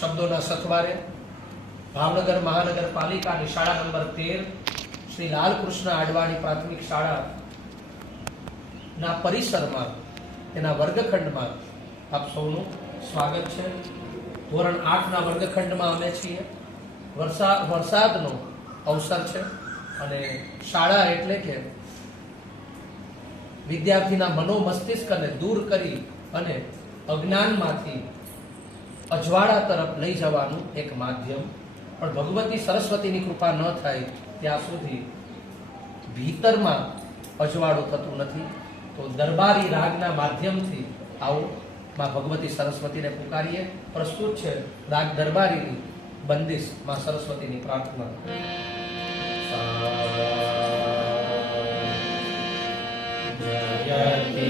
શબ્દોના સથવારે ભાવનગર મહાનગરપાલિકાની શાળા નંબર 13 શ્રી લાલકૃષ્ણ આડવાણી પ્રાથમિક શાળાના પરિસરમાં તેના વર્ગખંડમાં આપ સૌનું સ્વાગત છે. ધોરણ 8ના વર્ગખંડમાં અમે છીએ. વરસાદનો અવસર છે અને શાળા એટલે કે વિદ્યાર્થીના મનોમસ્તિષ્કને દૂર કરી અને અજ્ઞાનમાંથી અજવાળા તરફ લઈ જવાનું એક માધ્યમ. પણ ભગવતી સરસ્વતીની કૃપા ન થાય ત્યાં સુધી ભીતરમાં અજવાળું થતું નથી. તો દરબારી રાગના માધ્યમથી આવો માં ભગવતી સરસ્વતીને પુકારીએ. પ્રસ્તુત છે રાગ દરબારીની બંદિશ માં સરસ્વતીની પ્રાર્થના. જયતિ